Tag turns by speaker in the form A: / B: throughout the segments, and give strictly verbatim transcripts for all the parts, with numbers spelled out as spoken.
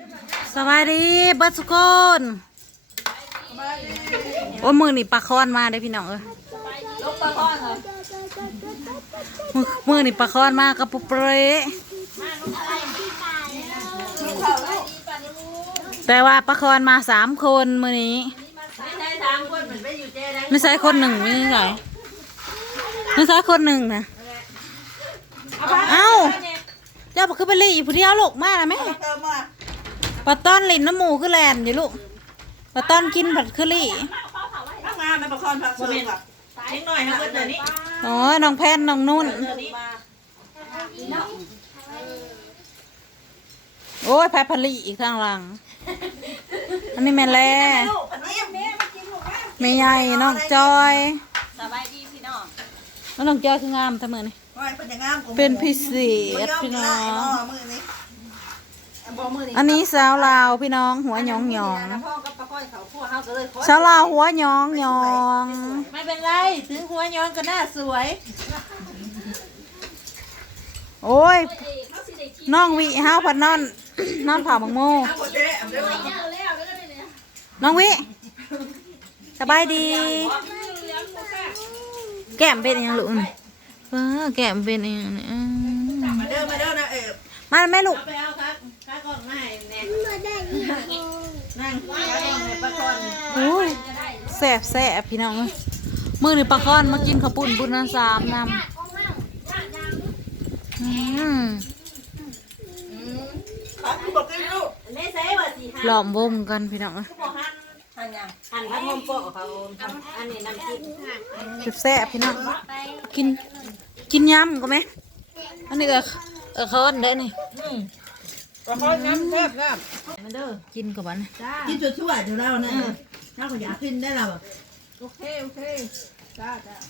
A: สวัสดีเบิร์ดสุกนโอ้มือนี่ปลาคอนมาได้พี่น้องเอ้ย
B: ลูกปลาคอนเหรอ
A: มือมือนี่ปลาคอนมากับปุเปรแต่ว่าปลาคอนมาสามคนมือนี้
B: ไม่ใช่สามคนเหมือนไปอยู่เจ๊ได้
A: ไม่ใช่คนหนึ่งไม่ใช่ไม่ใช่คนหนึ่งนะเอ้าเจ้าบอกคือไปรีอยู่ผู้เดียวลูกมาแล้วไหมปลาต้อนลิ้นน้ำหมูคือแลนอยู่ลูกปลาต้อนกินผัดคือรี
B: ข้างมาไม่ประคองผักเสื่อมแบบเล็กหน่อยนะเพื่อนเดี๋ยวนี้
A: โอ้ยน้องแพนน้องนุ่นโอ้ยแพรพลีอีกข้างหลังอันนี้แม่แล่แม่ใหญ่น้องจอย
B: สบายดีพี่น้อง
A: แล้วน้องจอยคืองามเสมอนี่เป็นพิเศษพี่น้องอันนี้สาวลาวพี่น้องหัวหยองหยองสาวลาวหัวหยองหยอง
B: ไม่เป็นไรถึงหัวย้อนก็น่าสวย
A: โอ้ยน้องวิห้าวพันนอนนอนเผาบังโมน้องวิสบายดีแก้มเป็นยังลูกเออแก้มเป็นยังเนี่ย
B: มาเด้อมาเด้อนะเอ๋
A: มาแม่ลูก
B: ไปเอาครับข้าก่อนไม่แน่นั่งข้าก่อนให้ประคอง
A: โอ้ยแสบแสบพี่น้องมือหนึ่งปลาก้อนมากินข้าวปุ้นปุ้นน้ำสามน้ำอืม
B: ไม่ใช่ว่าสี่ห้า
A: หลอมวงกันพี่น้อง
B: หันหันยังหันพัดลมโปะเขาอันนี้น้ำจิ้ม
A: แสบพี่น้องกินกินยำก็ไหมอันนี้เออเออเขาอันเด้นี่
B: ประคองน้ำแซ่บแซ่บ
A: มาเด้อกินกับมัน
B: กินชั่วๆเดี๋ยวเราเนี่ยถ้าเขาอยากกินได้เราโอเคโอเคจ้าจ้า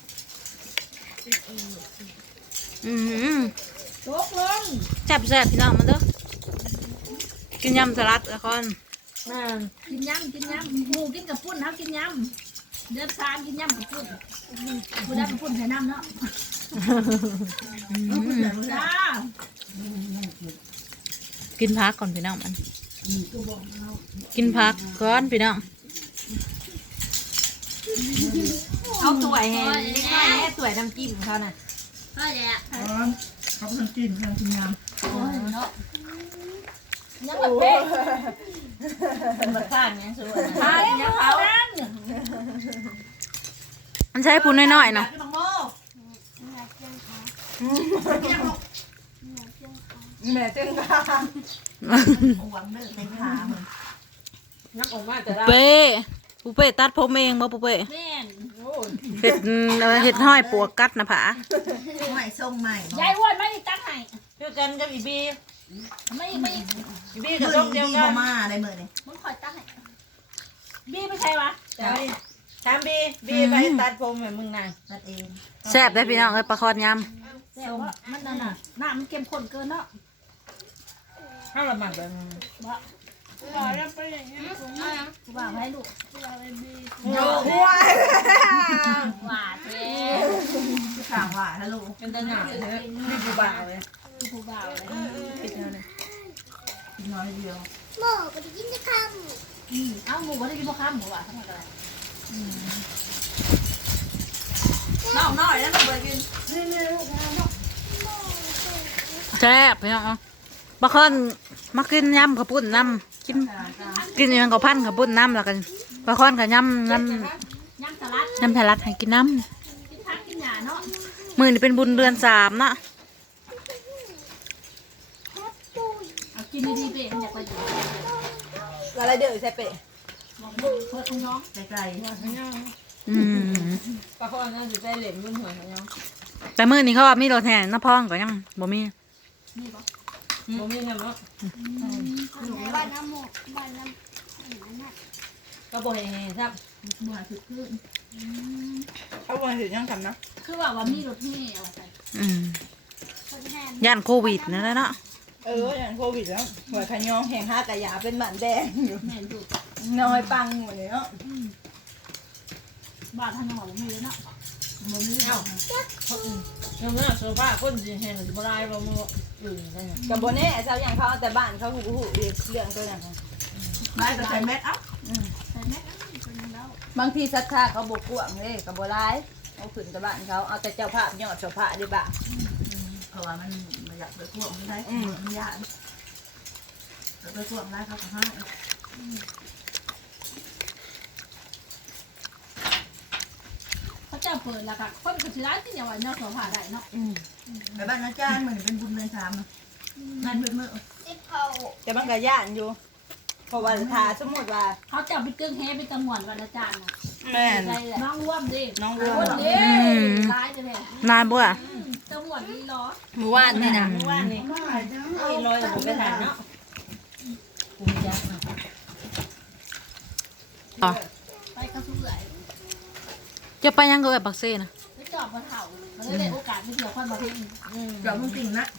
A: อืม
B: ตกลง
A: แซ่บแซ่บพี่น้องมาเด้อกินยำสลัดละคร
C: กินยำกินยำหมูกินกับปุ้นเขากินยำเดือนสามกินยำกับปุ้นบุได้กับปุ้นใส่น้ำเนาะจ้า
A: กินพักก่อนพี่น้องมันกินพักก่อนพี่น้อง
B: เอาสวยแฮงนี่ง่ายแค่สวยน้ำจิ้มเขาน่ะ
C: ก็แหละ
B: เขาเป็นน้ำจิ้มเขากินยำ
C: เนาะยังแบบเป๊ะ
B: เป็นมาข้างเนี้ยสวยทานเนี่ยเขา
A: มันใช้ปูนน้อยๆเนาะ
B: แม่เต้นขาหวังเลิกเต้นขาเหมือนนักออกมาแต่ละ
A: เป้ปูเป้ตัดผมเองบ่ปูเป้
C: แม่น
A: เห็ดเอ่อเห็ดห้อยปัวกัดนะผา
B: ใหม่ทรงใหม่
C: ยายอ้วนไม่ได้ตั้งให้
B: เดียวกันกับอีบี
C: ไม่ไม่
B: อีบีกับทรงเดียวกันมาอะไรเหมือนนี่
C: มึงคอยตั้งให้บี้ไม่ใช่วะ
B: ถามบีบีไปตัดผมเหมือนมึงนางตัดเอง
A: แซ่บได้พี่น้องเอ้ยปลาคอดย
C: แต่ว่ามันนั่นน่ะน้ำมันเข้มข้นเกินเนาะ
B: ห้าละหมัดเลย
C: บ่ว่าให้ลูก
B: โย่หัว
C: ว่าเท่
B: สามว่าฮัลโหลเป็นตาหนาเลยนี่กูบ่าวเลย
C: ผู้บ่าวเลย
B: ปิดเลยน้อยเดียว
C: อืมเอ้าหมูว่าได้กินบ่ค้ำหมูว่าทั้งหมดเลย
B: น้องน้อยแล้วมันเบิดกิน
A: ำแซ่บพี่น้องเอาปลาคอนมากินยำข้าวปุ้นน้ำกินกินอยังกับพันข้าวปุ้นน้ำแล้วกันปลาคอนกับยำน้ำ
C: ยำสลัด
A: ยำไทยรัฐให้กินน้
C: กินผักกินหญ้าเนาะ
A: ำมือนี่เป็นบุญเดือนสามเนาะ
C: เอากินดีๆเป๊ะอยากไปอยู่
B: อะไรเด้อใช่เป๊ะ
C: บอกเพื่อนน้อง
B: ไกล
A: อืม
B: ปลาคอนน่าจะใจเหล่มรุ่นหัวเขาเนาะ
A: แต่มือนี่เขาว่ามีรถแห่น้าพองก็ยังบ่มี
C: นี่บอก
B: บ่มีเงินเนาะ
C: บ้านน้ำหมกบ้านน้ำ
B: ก็บ่เห็นครับ
C: หมูถือขึ้น
B: เขาบ่เห็นยังทำนะ
C: คือว่าว่ามีรถที่เอาไป
A: อืมย่านโควิดนั่นแหละเนาะ
B: เอออย่างโควิดแล้วหัวขยองแห่งห้ากะยาเป็นหมันแดงอยู่
C: แม่ดู
B: น้อยปังหมดเลยเนาะ
C: บ้านท่านยังบอกว่าไม่เลยเนาะ
B: มันไม่เอายังไงโซฟาคนจีแห้งหรือบ่ได้บ่มืออื่นได้ไง
D: กับโบเน่เจ้าอย่างเขาแต่บ้านเขาหูหูอีกเรื่องตัวอย่าง
B: ได้ก็ใส่เม็ดเอ้า
C: ใส่แม็กซ์คนแล้ว
D: บางทีศรัทธาเขาบกกวางเลยกับโบร้ายเอาขืนแต่บ้านเขาเอาแต่เจ้าภาพยอดเจ้าภาพดีบ่า
B: เพราะว่ามันไม่อยากไปท่วมไม่ได้มันยากไปท่วมได้เขาก็ให้
C: เขาจะเปิดแล้วก็คนก็สิได้ที่อย่างว่าเนาะสภาได้เนาะ
B: ไปบ้านอาจารย์เหมือนเป็นบุญเมืองสามงานเพื่อนเมื่อ
D: แต่มันก็ย่านอยู่เพราะว่าถ้าสมมติว่า
C: เขาจะไปเกื้องแฮ่ไปตะหมวนวันอาจารย์น่ะ
D: แม่น
C: น้องร่วมดิ
D: น้องร่วม
C: คนดิร้ายจะแท้
A: นายบ่อะ
C: ตะหมวนนี่เหรอ
D: เมื่อวานนี่นะ
B: เมื่อวานนี่ลอยผมไปถ่ายเนาะกูยักษ์นะ
A: อ๋อ
C: ไปกระสุนไหล
A: จะไปยังก็แบบปักเซ่นะ
C: ไปจอบมาเถ่ามันเลยได้โอกาสไปเที่ยวคนมาเพ่ง
B: เดี๋ยวมึงติ่งนะ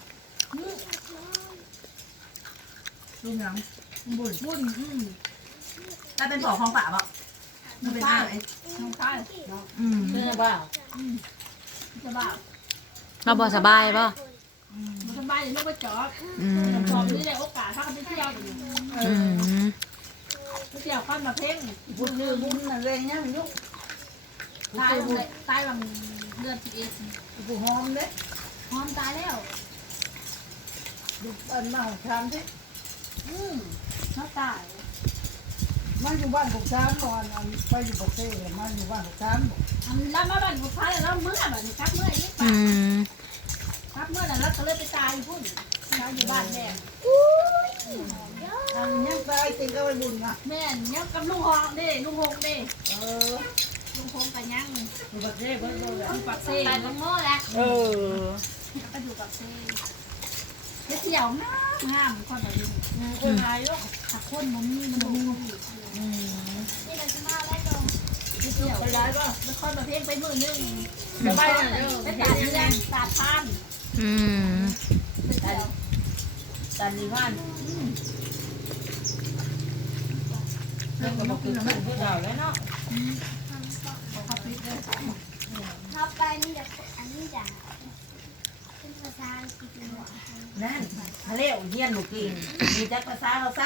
B: ลุงยังบุญ
C: บุญอืม
B: ถ้าเป็นปอกของป่าบ่มันเป็นอะไร
C: น้องชาย
B: อืมเป็นอะไรบ้า
C: จะบ้า
A: เราบ่สบายป่ะ
C: มันสบายเลยลูกไปจอด
A: อืม
C: จอดนี่ได้โอกาสถ้าเขาไปเที่ยวอยู่
A: อืม
C: ไปเที่ยวคนมาเพ่ง
D: บุญยืบุญอะไรเนี่ยมันยุก
C: ตายเลยตายบางเดือนสิบเอ็ด
B: กูหอมเด้
C: หอมตายแล้ว
B: ดูเอิญมาของชามที่
C: อืมน้าตาย
B: มาอยู่บ้านของชามนอนไปอยู่ปากเซ่มาอยู่บ้านของชาม
C: อันแล้วมาบ้านบุพายแล้วเมื่อแบบนี้ครับเมื่อนี่
A: อื
C: ป่ะ
A: ม
C: ครับเมื่อนั้นแล้วก็เลยไปตายพุ่นเราอยู่บ้านแม่
B: อันนี้ตายจริงก็ไปบุญนะ
C: แม่ยังกับลุงฮองเด้ลุงฮงเด้
B: เออ
C: ลุงฮงกันยัง
B: อยู่ปากเซ่เพิ่นเลย
C: อยู่ปักเซ่ไปลุงโม่แหละ
D: เออ
C: ก็อยู่ปักเซ่ไปเที่ยวงามงามคนแบบนี้
B: คนไทยลูก
C: ถ้าคนมันมีมันมีนี่เราจะมาได้ตรงไปเที่ยว
B: ไปย้ายป่ะ
C: ไปคนประเภทไปมือนึง
B: ไปไปเด้อ
C: ไปตัดเรือนตัดพัน
A: อืม
C: ไปเที่ยว
B: ตันดีบ้านเรื่องกับคือมันคือเราแล้วเนาะ
C: ของพับพิษเลย
E: เข้าไปนี่จะอันนี้จะเป็นภาษาอังกฤษหมด
B: นั่นทะเลเฮียนบุกินมีจักภาษาเราซ้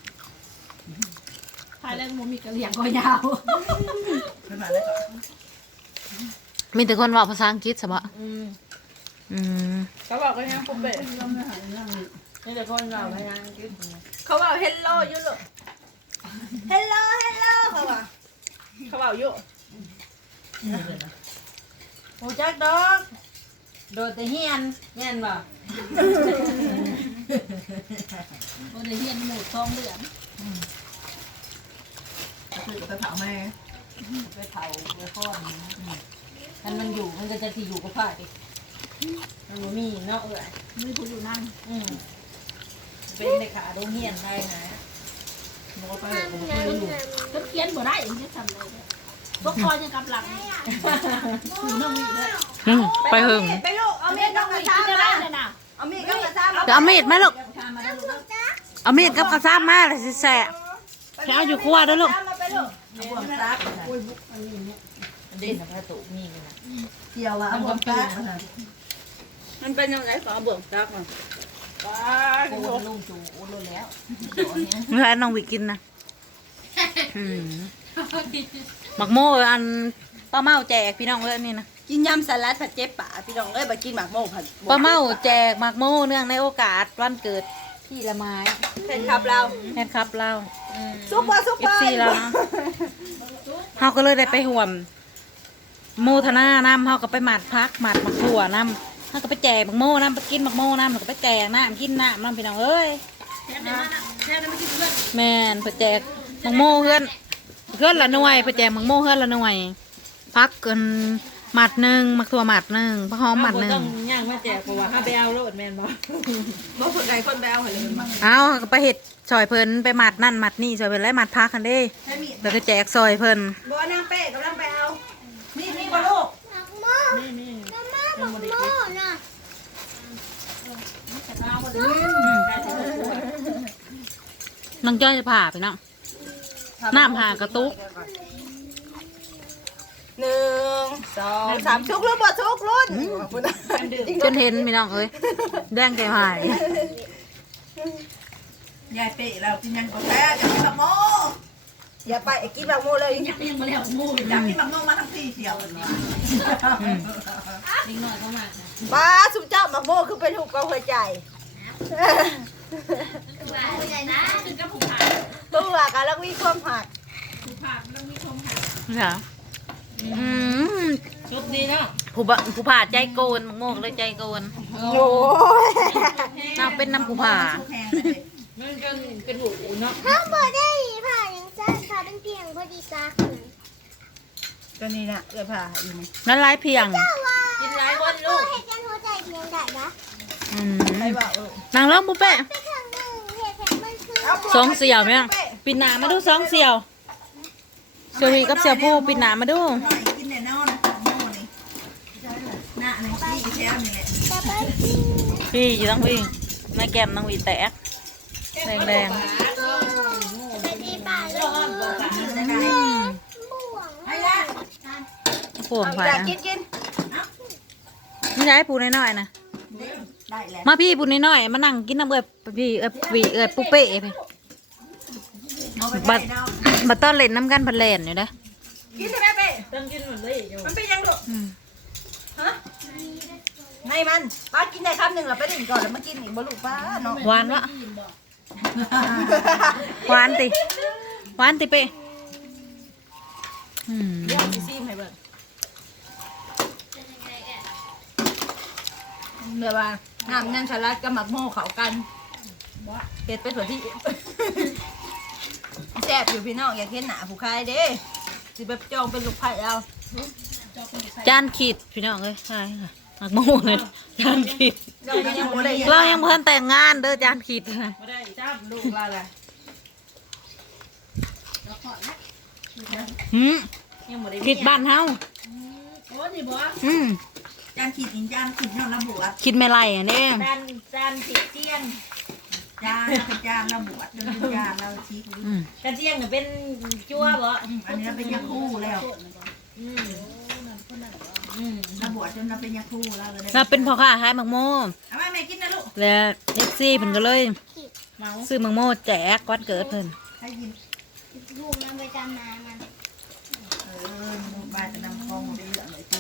C: ภายแรกมันมีกระเหลี่ยงก็ยาว
B: ำขนาดนั้น
A: มีแต่คนเว่าภาษาอังกฤษสบะ
B: อืม
A: อืม
D: เขาบอกกันยังปุ๊บเบะ
B: นี่แต่คนเราพยายามคิด
D: เขาบอกเฮลโลอยู่ลูกเฮลโลเฮลโลเขาบอกเขาบอกอยู่
B: โอ้จักดอกโดดแต่เฮียนเฮียนบ่
C: โอ้ยเฮียนหมูทองเหลือง
B: คือไปเผาแม่
D: ไปเผาไปค้อนมันมันอยู่มันก็จะที่อยู่กับผ้าดิมันบ่มีเนาะเอ้ย
C: มีผู้อยู่นั่ง
D: อืมเป็นในขาโรงเรียนได้นะบอกว่าไปเลยผมไม่รู้
C: ก็เขียนบ่ได้อย่างนี้ทำเลยพวกคอยยังกำลังอยู่น้องมีเลย
A: อืมไปหึง
D: ไปลูกเอามีดกับกระ
C: ทำ
D: ซ้ำ
C: ได้
D: มา
C: เลยนะ
D: เอามีดกับกระซ้ำ
A: เดี๋ยวเอามีดไหมลูก เอามีดกับกระซ้ำมาเลยสิแสะจะเอาอยู่ครัวเด้อลูก
D: มาไปลูก
B: เอาบ่วงซัก
D: เด่นกับพระตุมีกันนะ
B: เกี่ยวว่าเอาบ่วงซัก
D: มันเป็นยังไงขอเบิ่งซักมาว้า
B: โอ้ลุงจูโอ้ลุแล้ว
A: เมื่อน้องวิกินนะอืมหมักโม่อันป้าเมาแจกพี่น้องเอ้ยนี่นะ
D: กินยำสลัดผัดเจ็บป่าพี่น้องเอ้ยไปกินหมากโม่ผัด
A: ป้าเมาแจกหมักโม่เนื่องในโอกาสวันเกิดพี่ละไม้
D: เห็นครับเรา
A: แทนครับเรา
D: ซุปเปอร์ซุป
A: เอ
D: เปอ
A: ฟ
D: ร์
A: ซีแล้วนะเขาก็เลยได้ไปห่วมโมทนาน้ำเขาก็ไปหมัดพักหมัดหมักถั่วน้ำเขาก็ไปแจกหมักโม่น้ำไปกินหมักโม่น้ำแล้วก็ไปแจกน้ำกินน้ำน้ำพี่น้องเอ้ย
C: แค่นั้นนะแค่นั้นไม่คิดเรื่อง
A: แม่นไปแจกหมักโม่เพื่อนเพื่อนละหน่วยไปแจกหมักโม่เพื่อนละหน่วย พักกันหมัดหนึ่งหมักถั่วหมัดหนึ่งพะหอมหมัดหนึ่ง
D: ย่างมาแจกเพราะว่าห้าไปเอาโลดแมนบ่บ่คนใดคนไปเอาเหรอมัน
A: เอาก็ไปเห็ดซอยเพิ่นไปหมัดนั่นหมัดนี่ซอยเพิ่นแล้วหมัดพักกันเด้แล้วก็แจกซอยเพิ่น
D: บ่นางเป้กำลังไปเอานี่นี่บ่ลูก
E: หมักหม้อนี่นี่หม้อหมักหม้อน่ะ
A: น้องจ้อยจะผ่าไปเนาะน้ำผ่ากระตุก
B: หนึ่งสองสามชุกรุ่นบ่ชุกรุ่น
A: จนเห็นพี่น้องเอ้ยแดงใจหาย
B: ยายเปะเรากินยังกาแฟจะกินบักโมอย่าไปกินบักโมเลย
C: ยังยังมาแล้วหมู
B: อยากกินบักโมมาทั้งที่เดียวกันว่า
D: นิดหน่อยก็มากนะ
B: บ้าสุเจ้าบักโมคือเป็นถูกกับหัวใจ
E: ว่าอะไรนะ
C: คือกับผู้ผ่า
B: ตัวกันแล้วมีความหัก
C: ผู้ผ่ามันต้องมีชมค่ะ
A: เหรออืม
D: ชุดดีเนาะ
A: ผู้บะผู้ผ่าใจโกนโมกเลยใจโกน
B: โอ้ย
A: น้ำเป็นน้ำผู้ผ่า
D: มันจนเป็นหูเนาะ
E: ถ้าบ่ได้ผ่ายังสั้นผ่าเป็นเพียงพอดีตาขนาด
B: ก็นี่นะเอื้อผ่าอยู่นี่
A: นั้นร้ายเพียง
D: กินหลายวันลูก
E: เห็ดกันหัวใจเพียงได้นะ
A: อืม
B: ใครว่าเออน
A: างเริ่มบุเป้
E: ไปข้างหนึ่งเห็ดแข็งมันคือ
A: สองเสี่ยวไหมอ่ะปิดหนามาดูสองเสี่ยวเชอรี่กับเสี่ยวผู้ปิดหนามาดู
B: หน่อยกินแน่นอนบักโมนี่หน้าหนึ่งที่แท้นี่แหละ
E: แต่ไปกิน
A: พี่อยู่ต้องพี่ในแก้มนางหวีแตกแดงแดง
E: ไปดีป่าเลย
B: ได้
A: ๆอืม
E: บ่วง
B: ไอ้ละ
A: ปวดผ่า
B: อยากกินกิน
A: ไม่ได้ปูน้อยๆนะ
B: ได้แล้ว
A: มาพี่ปูน้อยๆมานั่งกินน้ำเอือบพี่เอือบวีเอือบปุเป้พี่
B: เอาไป
A: บัด
B: ได้เนาะ
A: บัดตอนเล่นน้ำกันพันเล่นอยู่นะ
B: กินใช่ไหมเป้
D: ต้องกินหมดเลยอยู่
B: มันเป็นยังดุ
A: อืม
B: ฮะในมันป้ากินได้คำหนึ่งแล้วไปดื่มก่อนแล้วมากินอีกบ่ลูกป้าเนาะ
A: หวานวะหวานติหวานติเป้อืม
B: เดี๋ยวสิซิมให้เบิ่งเดี๋ยวว่าน้ำเงินสลัดกับหมักโม่เขากันเผ็ดไปส่วนที่ แซ่บอยู่พี่น้องอยากเห็นหนาผู้ชายเด้สิแบบจองเป็นลูกไผ่เอา
A: จานขีดพี่น้องเอ้ยใช่ค่ะหมักโม่เลยจานขีด
B: เรายังบ่ได้
A: เรายังเพิ่นแต่งงานเด้อจานขีดเลย
D: ไม่ได้จ้าลูกลาละ
A: หืม
D: ยังไม่ได้
A: ขีดบ้านเฮา
C: โอ้นี่บ่
A: อืม
B: จานขีดหินจานขีดเท่าระบวด
A: ขีดไม่ไรอ่ะเด้
D: จานจานติดเจียง
B: จานจานระบวดจนจานเราชี้
A: อืม
D: กระเจียงเนี่ยเป็นจั่วบ่
B: อันนี้เราเป็นยาคู่แล้ว
D: อืมอืม
B: ระบวดจนเราเป็นยาคู่แล้วเลย
A: เราเป็นพ่อค้าขายหมักโม่
B: เอามาแม่กินนะลูก
A: แล้วเอฟซีเพิ่นก็เลย
D: เมา
A: ซื้อหมักโม่แจกวันเกิดเพิ่น
B: ให้กิน
E: ลูกมันไปจำนามัน
B: เออบ้านจะนำคลองมาเป็นเรื่องเลยตู้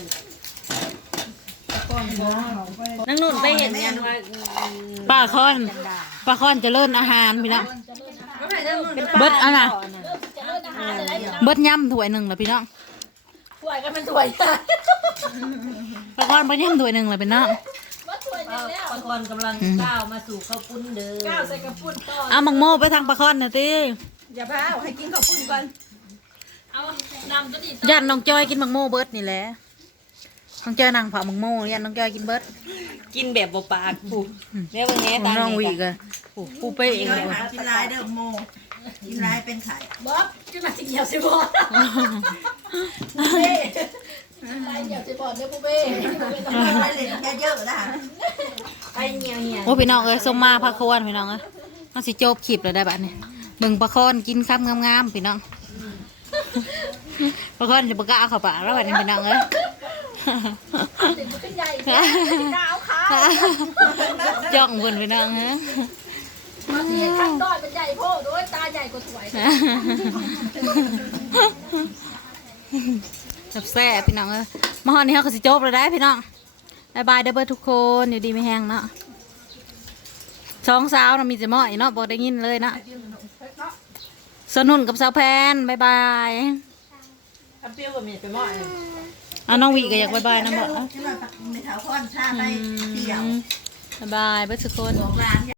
D: นั่งนุ่นไปเห็นยังว่า
A: ป้าคอนป้าคอนเจริญอาหารพี่น้อง
D: เป็น
A: เบิดเอาน่ะ
C: จะเลิกอาหารอะไร
A: เบิดย่ำถ้วยหนึ่งละพี่น้อง
C: ถ้วยก็เป็นถ้วย
A: ป้าคอนเบิดย่ำถ้วยหนึ่งละพี่น้อง
C: ว่าถ้วยยังแล้ว
D: บางคนกำลังก้าวมาสู่ข้าวปุ้นเด้อ
C: ก้าวใส่กระปุ้นต่อ
A: เอาหมักโม่ไปทางป้าคอนหน่อยติ
B: อย่าพาให้กินข้าวปุ้นก่อน
C: เอานำตัวนี้
A: ยันน้องจอยกินหมักโม่เบิดนี่แหละน้องจอยนั่งเผาหมักโม่ยันน้องจอยกินเบิด
D: กินแบบบ่ปากผูกแล้วบางแง่ตา
A: น้องวีก็โอ้ปูเป้เอง
B: กิน
A: เลย
B: ลายกินลายเด้อโมกินลายเป็นไข่
C: บ๊อบจะมาสิเกี่ยวสิบอดไปเกี่ยวสิบอดเดี๋ยวปุ๊บเบ้
B: ลายเหล็กเยอะๆนะ
D: ไปเหี่ยวเหี่ยว
A: โอ้พี่น้องเอ้ยส้มมาพาโคนพี่น้องเอ้ยน้องสิโจบขีบเลยได้บัดนี้เบิ่งปลาคอนกินคำงามๆพี่น้องปลาคอนจะประกล้าเข้าปากแล้วบัดนี้พี่น้องเอ้ย
C: เด็กมันขึ้นใหญ่ดาวขาว
A: จ้องเพิ่นพี่น้องฮะ
C: มาเสียขั้นต้อนเป็นใหญ่โพดด้วยตาใหญ่กว่าถวย
A: แซ่บๆพี่น้องเอ้ยมาฮอดนี้เฮาก็สิจบแล้วได้พี่น้องบ๊ายบายเด้อเบิดทุกคนอยู่ดีไม่แห้งเนาะสองสาวน่ะมีแต่หม้ออีเนาะบ่ได้ยินเลยเนาะสนุนกับสาวแพนบ๊ายบาย
D: ทำเปรี้ยวกับเมียไปหม้อ
A: อ่ะน้องวีก็อยากบ๊ายบายนะบ่
B: ที่ว่าในแถวพ่อนชาไปเที่ยว
A: บ๊ายบายเบิดทุกคน
B: ของร้าน